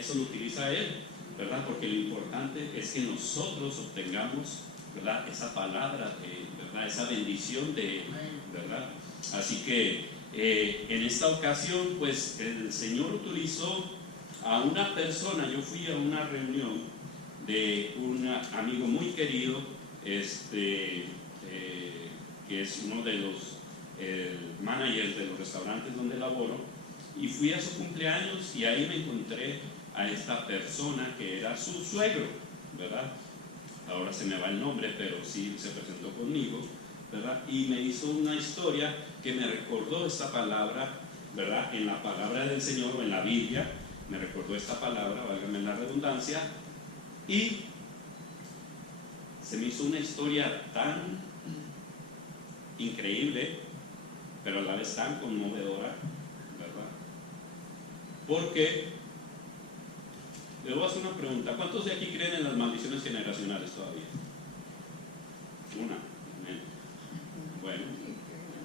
eso lo utiliza Él, ¿verdad? Porque lo importante es que nosotros obtengamos, ¿verdad?, esa palabra, ¿verdad?, esa bendición de Él, ¿verdad? Así que en esta ocasión, pues el Señor utilizó a una persona. Yo fui a una reunión de un amigo muy querido, que es uno de los managers de los restaurantes donde laboro, y fui a su cumpleaños y ahí me encontré a esta persona que era su suegro, ¿verdad? Ahora se me va el nombre, pero sí se presentó conmigo, ¿verdad? Y me hizo una historia que me recordó esta palabra, ¿verdad? En la palabra del Señor o en la Biblia, me recordó esta palabra, válgame la redundancia, y se me hizo una historia tan increíble, pero a la vez tan conmovedora, ¿verdad? Porque le voy a hacer una pregunta: ¿cuántos de aquí creen en las maldiciones generacionales todavía? Una. Bueno,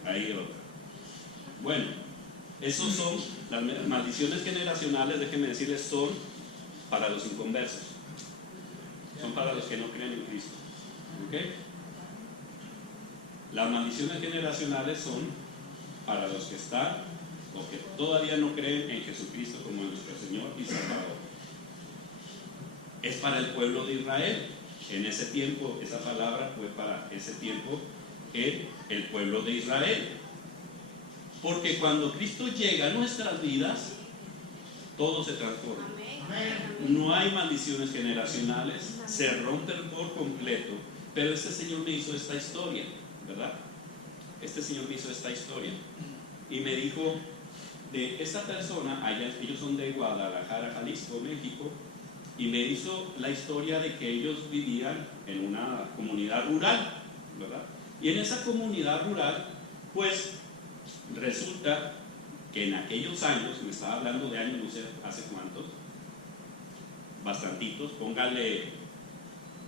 ahí otra. Bueno, esos son las maldiciones generacionales. Déjenme decirles, son para los inconversos, son para los que no creen en Cristo, ¿ok? Las maldiciones generacionales son para los que están o que todavía no creen en Jesucristo como nuestro Señor y Salvador. Es para el pueblo de Israel. En ese tiempo, esa palabra fue para ese tiempo en el pueblo de Israel. Porque cuando Cristo llega a nuestras vidas, todo se transforma. No hay maldiciones generacionales, se rompen por completo. Pero este Señor me hizo esta historia, ¿verdad? Este Señor me hizo esta historia y me dijo de esta persona. Allá, ellos son de Guadalajara, Jalisco, México, y me hizo la historia de que ellos vivían en una comunidad rural, ¿verdad? Y en esa comunidad rural, pues resulta que en aquellos años, me estaba hablando de años, no sé hace cuántos, bastantitos, póngale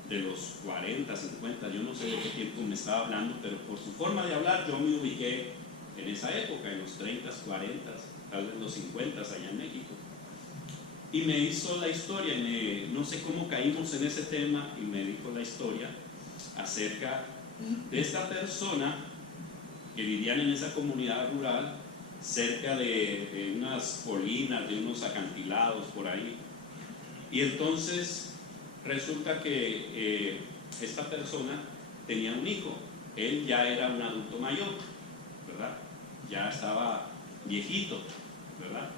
de los 40, 50, yo no sé de qué tiempo me estaba hablando, pero por su forma de hablar yo me ubiqué en esa época, en los 30, 40, tal vez los 50 allá en México. Y me hizo la historia, no sé cómo caímos en ese tema, y me dijo la historia acerca de esta persona que vivían en esa comunidad rural, cerca de unas colinas, de unos acantilados por ahí. Y entonces resulta que esta persona tenía un hijo. Él ya era un adulto mayor, ¿verdad? Ya estaba viejito, ¿verdad?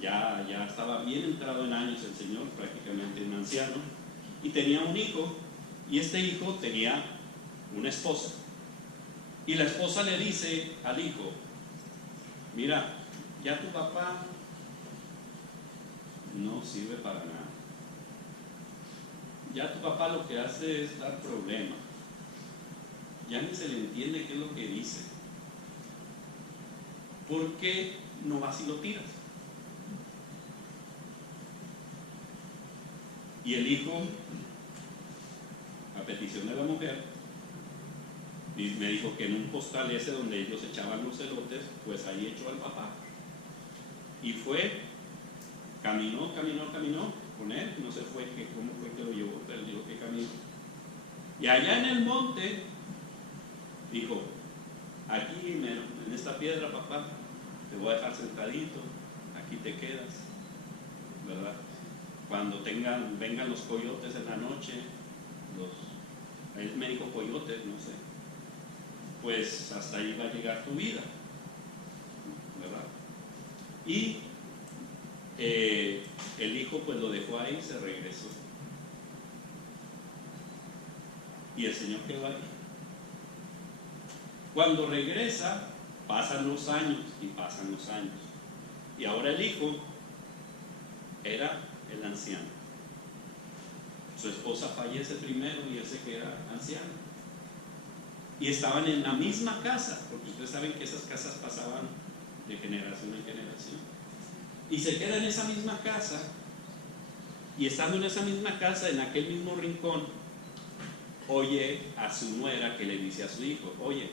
Ya estaba bien entrado en años el Señor, prácticamente un anciano, y tenía un hijo, y este hijo tenía una esposa. Y la esposa le dice al hijo: mira, ya tu papá no sirve para nada. Ya tu papá lo que hace es dar problemas. Ya ni se le entiende qué es lo que dice. ¿Por qué no vas y lo tiras? Y el hijo, a petición de la mujer, y me dijo que en un costal ese donde ellos echaban los elotes, pues ahí echó al papá. Y fue, caminó con él, no sé cómo fue que lo llevó, pero dijo que caminó. Y allá en el monte, dijo: aquí en esta piedra, papá, te voy a dejar sentadito, aquí te quedas, ¿verdad? Cuando vengan los coyotes en la noche, él me dijo coyotes, no sé, pues hasta ahí va a llegar tu vida, ¿verdad? Y el hijo pues lo dejó ahí, se regresó. Y el Señor quedó ahí. Cuando regresa, pasan los años y pasan los años. Y ahora el hijo era el anciano. Su esposa fallece primero y él se queda anciano. Y estaban en la misma casa, porque ustedes saben que esas casas pasaban de generación en generación. Y se queda en esa misma casa, y estando en esa misma casa, en aquel mismo rincón, oye a su nuera que le dice a su hijo: oye,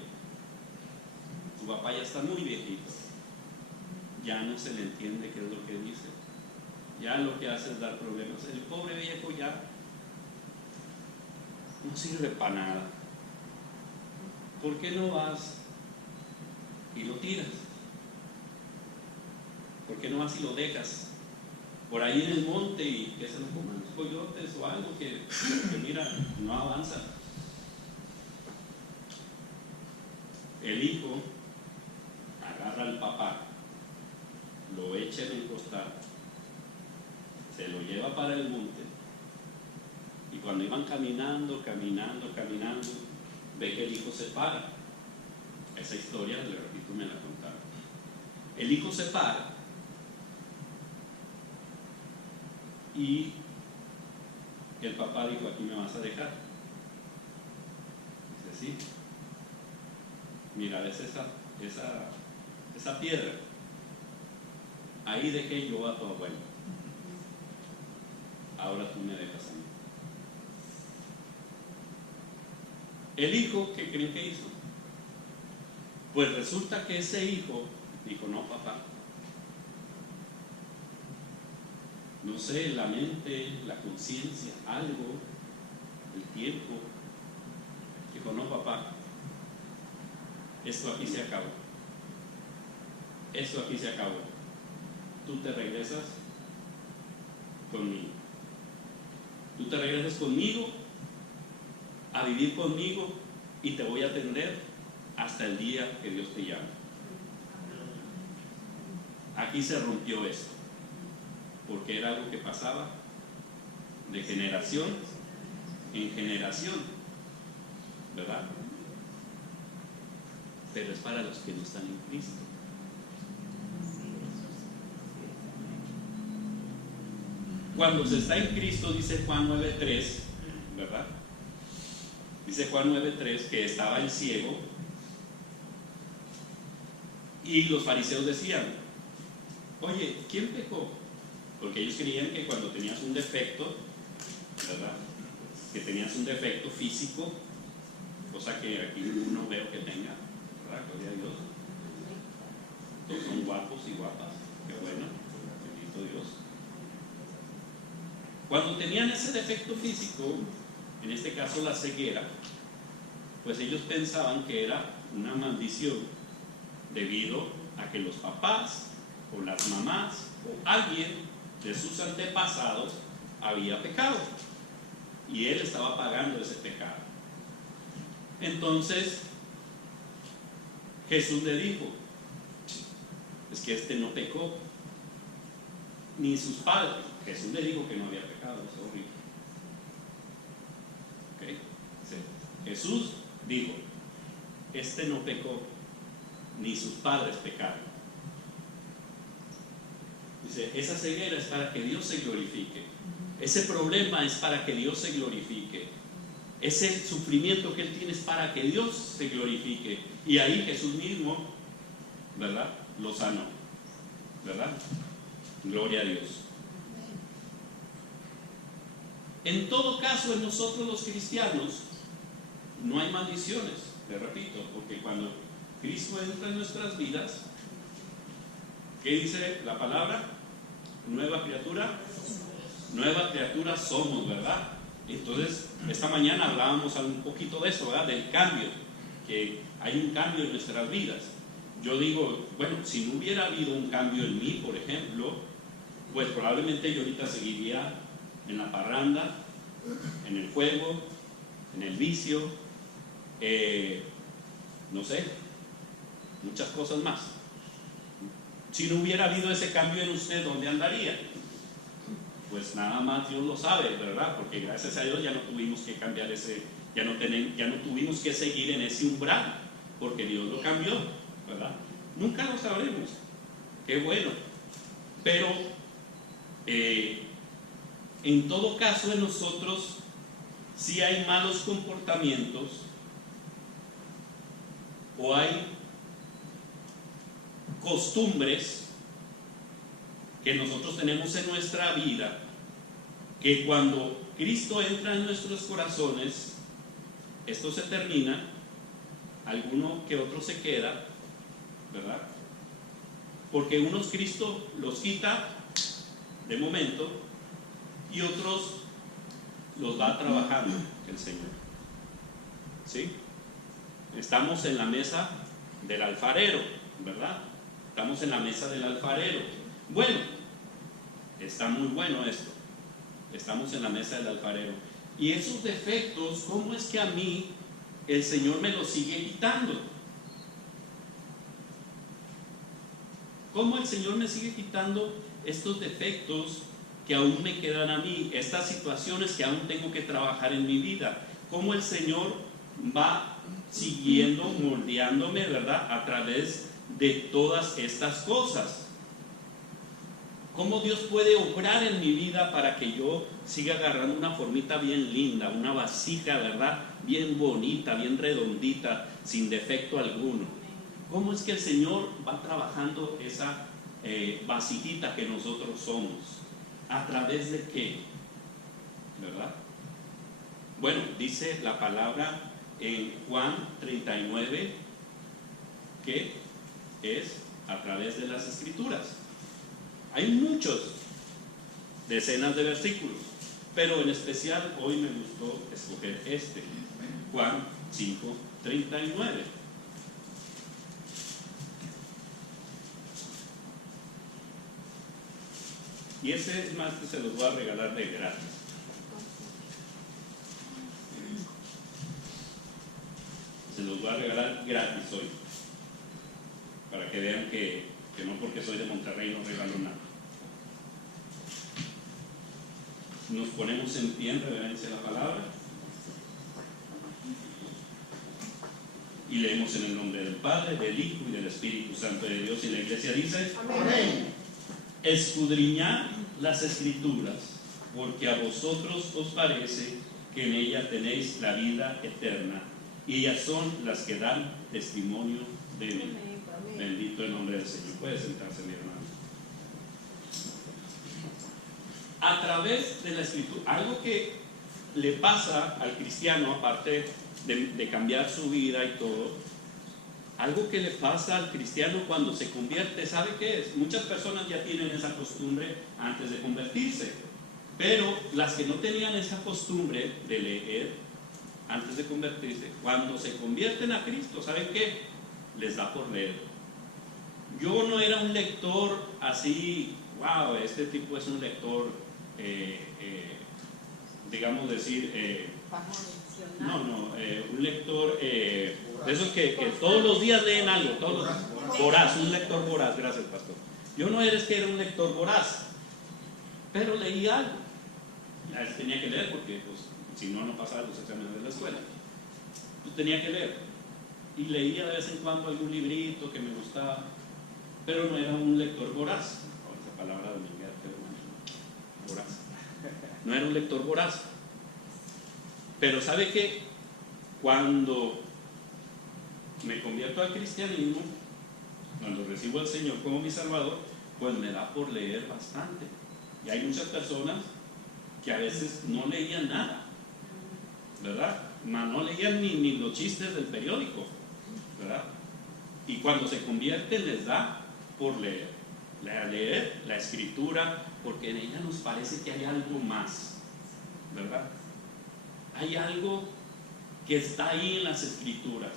tu papá ya está muy viejito, ya no se le entiende qué es lo que dice, ya lo que hace es dar problemas. El pobre viejo ya no sirve para nada. ¿Por qué no vas y lo tiras? ¿Por qué no vas y lo dejas por ahí en el monte y que se lo coman los coyotes o algo que mira, no avanza? El hijo agarra al papá, lo echa en el costal, se lo lleva para el monte, y cuando iban caminando, ve que el hijo se para. Esa historia, le repito, me la contaron. El hijo se para y el papá dijo: aquí me vas a dejar. Dice: sí. Mira, ¿ves esa piedra? Ahí dejé yo a tu abuelo. Ahora tú me dejas a mí. El hijo, ¿qué creen que hizo? Pues resulta que ese hijo dijo: no, papá. No sé, la mente, la conciencia, algo, el tiempo. Dijo: no, papá, esto aquí se acabó. Esto aquí se acabó. Tú te regresas conmigo. Tú te regresas conmigo a vivir conmigo y te voy a atender hasta el día que Dios te llame. Aquí se rompió esto, porque era algo que pasaba de generación en generación, ¿verdad? Pero es para los que no están en Cristo. Cuando se está en Cristo, dice Juan 9:3, ¿verdad? Dice Juan 9:3 que estaba el ciego y los fariseos decían: oye, ¿quién pecó? Porque ellos creían que cuando tenías un defecto, ¿verdad?, que tenías un defecto físico, cosa que aquí ninguno veo que tenga, ¿verdad? Gloria a Dios. Todos son guapos y guapas, qué bueno, bendito Dios. Cuando tenían ese defecto físico, en este caso la ceguera, pues ellos pensaban que era una maldición debido a que los papás o las mamás o alguien de sus antepasados había pecado y él estaba pagando ese pecado. Entonces Jesús le dijo: es que este no pecó, ni sus padres. Jesús le dijo que no había pecado, es horrible. ¿Okay? Sí. Jesús dijo: este no pecó, ni sus padres pecaron. Dice: esa ceguera es para que Dios se glorifique. Ese problema es para que Dios se glorifique. Ese sufrimiento que él tiene es para que Dios se glorifique. Y ahí Jesús mismo, ¿verdad?, lo sanó, ¿verdad? Gloria a Dios. En todo caso, en nosotros los cristianos no hay maldiciones, te repito, porque cuando Cristo entra en nuestras vidas, ¿qué dice la palabra? Nueva criatura. Nueva criatura somos, ¿verdad? Entonces, esta mañana hablábamos un poquito de eso, ¿verdad? Del cambio, que hay un cambio en nuestras vidas. Yo digo, bueno, si no hubiera habido un cambio en mí, por ejemplo, pues probablemente yo ahorita seguiría en la parranda, en el juego, en el vicio, no sé, muchas cosas más. Si no hubiera habido ese cambio en usted, ¿dónde andaría? Pues nada más Dios lo sabe, ¿verdad? Porque gracias a Dios ya no tuvimos que cambiar ya no tuvimos que seguir en ese umbral, porque Dios lo cambió, ¿verdad? Nunca lo sabremos. Qué bueno. Pero en todo caso, en nosotros sí hay malos comportamientos o hay costumbres que nosotros tenemos en nuestra vida, que cuando Cristo entra en nuestros corazones, esto se termina, alguno que otro se queda, ¿verdad? Porque unos Cristo los quita de momento, y otros los va trabajando el Señor. ¿Sí? Estamos en la mesa del alfarero, ¿verdad? Estamos en la mesa del alfarero. Bueno, está muy bueno esto. Estamos en la mesa del alfarero. Y esos defectos, ¿cómo es que a mí el Señor me los sigue quitando? ¿Cómo el Señor me sigue quitando estos defectos que aún me quedan a mí? Estas situaciones que aún tengo que trabajar en mi vida. ¿Cómo el Señor va siguiendo, moldeándome, ¿verdad? A través de todas estas cosas. ¿Cómo Dios puede obrar en mi vida para que yo siga agarrando una formita bien linda, una vasija, ¿verdad? Bien bonita, bien redondita, sin defecto alguno. ¿Cómo es que el Señor va trabajando esa vasijita que nosotros somos? ¿A través de qué? ¿Verdad? Bueno, dice la palabra en Juan 39 que es a través de las Escrituras. Hay muchos, decenas de versículos, pero en especial hoy me gustó escoger este, Juan 5:39. Y ese es más que se los voy a regalar de gratis. Se los voy a regalar gratis hoy, para que vean que no porque soy de Monterrey no regalo nada. Nos ponemos en pie en reverencia a la palabra y leemos en el nombre del Padre, del Hijo y del Espíritu Santo de Dios. Y la iglesia dice: amén. Escudriñad las Escrituras, porque a vosotros os parece que en ellas tenéis la vida eterna, y ellas son las que dan testimonio de mí. Bendito el nombre del Señor. Puede sentarse, mi hermano. A través de la Escritura, algo que le pasa al cristiano, aparte de cambiar su vida y todo, algo que le pasa al cristiano cuando se convierte, ¿sabe qué es? Muchas personas ya tienen esa costumbre antes de convertirse, pero las que no tenían esa costumbre de leer antes de convertirse, cuando se convierten a Cristo, ¿saben qué? Les da por leer. Yo no era un lector así, wow, este tipo es un lector, digamos decir, un lector de esos que todos los días leen algo, voraz, un lector voraz, gracias pastor. Yo no era un lector voraz, pero leí algo. Tenía que leer porque pues, si no, no pasaba los exámenes de la escuela. Pues tenía que leer. Y leía de vez en cuando algún librito que me gustaba, pero no era un lector voraz. Esa palabra de Miguel, voraz. No era un lector voraz. Pero ¿sabe qué? Cuando me convierto al cristianismo, cuando recibo al Señor como mi Salvador, pues me da por leer bastante. Y hay muchas personas que a veces no leían nada, ¿verdad? No leían ni los chistes del periódico, ¿verdad? Y cuando se convierten les da por leer la Escritura, porque en ella nos parece que hay algo más, ¿verdad? Hay algo que está ahí en las Escrituras.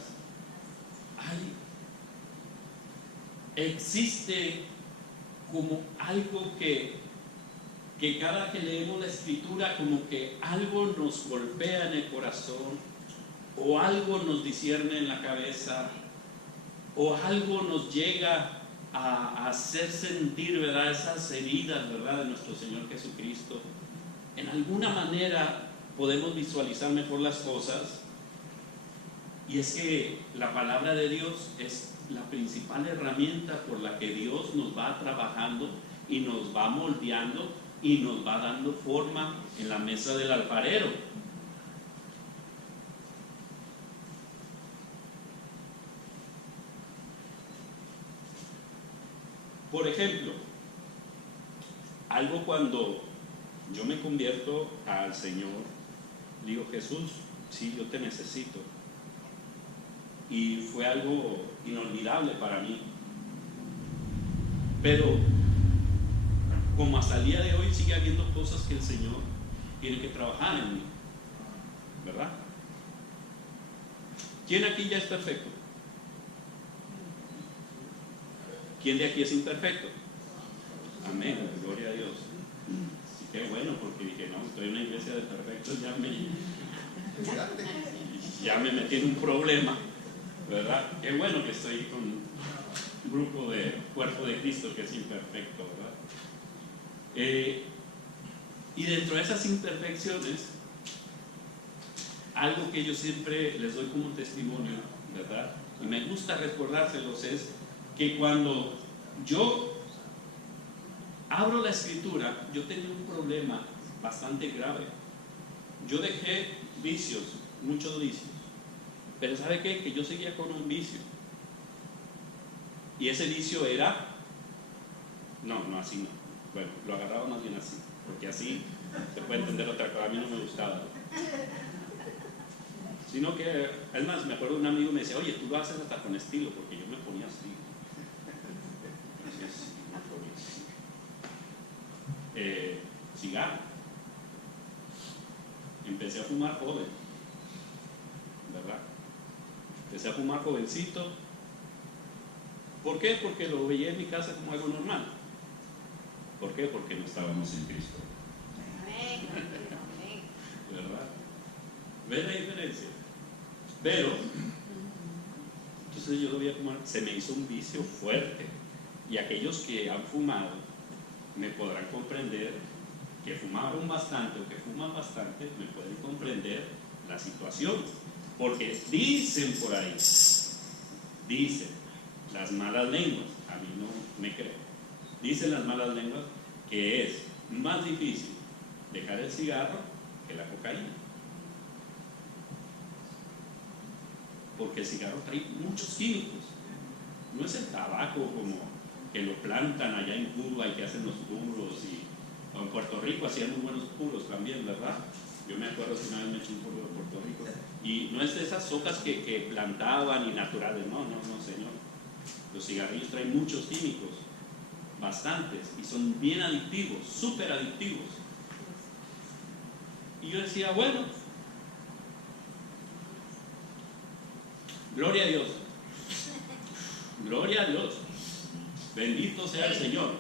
Existe como algo que cada que leemos la Escritura, como que algo nos golpea en el corazón, o algo nos discierne en la cabeza, o algo nos llega a hacer sentir, ¿verdad?, esas heridas, ¿verdad?, de nuestro Señor Jesucristo. En alguna manera podemos visualizar mejor las cosas, y es que la palabra de Dios es la principal herramienta por la que Dios nos va trabajando y nos va moldeando y nos va dando forma en la mesa del alfarero. Por ejemplo, algo cuando yo me convierto al Señor, digo: Jesús, sí, yo te necesito. Y fue algo inolvidable para mí. Pero como hasta el día de hoy sigue habiendo cosas que el Señor tiene que trabajar en mí, ¿verdad? ¿Quién aquí ya es perfecto? ¿Quién de aquí es imperfecto? Amén, gloria a Dios. Así que bueno, porque dije, no, estoy en una iglesia de perfectos, ya me metí en un problema, ¿verdad? Qué bueno que estoy con un grupo de cuerpo de Cristo que es imperfecto, ¿verdad? Y dentro de esas imperfecciones, algo que yo siempre les doy como testimonio, ¿verdad? Y me gusta recordárselos es que cuando yo abro la escritura, yo tenía un problema bastante grave. Yo dejé vicios, muchos vicios, pero ¿sabe qué? Que yo seguía con un vicio. Y ese vicio era, no así no, bueno, lo agarraba más bien así, porque así se puede entender otra cosa, a mí no me gustaba. Sino que, es más, me acuerdo de un amigo me decía, oye, tú lo haces hasta con estilo, porque yo me ponía así. Cigarro. Empecé a fumar joven, ¿verdad? Empecé a fumar jovencito. ¿Por qué? Porque lo veía en mi casa como algo normal. ¿Por qué? Porque no estábamos en Cristo. ¿Verdad? ¿Ves la diferencia? Pero, entonces yo lo veía fumar, se me hizo un vicio fuerte. Y aquellos que han fumado me podrán comprender, que fumaron bastante o que fuman bastante, me pueden comprender la situación. Porque dicen por ahí, dicen las malas lenguas, a mí no me creo, dicen las malas lenguas que es más difícil dejar el cigarro que la cocaína. Porque el cigarro trae muchos químicos. No es el tabaco como que lo plantan allá en Cuba y que hacen los puros, y en Puerto Rico hacían muy buenos puros también, ¿verdad? Yo me acuerdo que una vez me eché un puro de Puerto Rico, y no es de esas hojas que plantaban y naturales, no, señor. Los cigarrillos traen muchos químicos, bastantes, y son bien adictivos, súper adictivos. Y yo decía, bueno, gloria a Dios, gloria a Dios, bendito sea el Señor.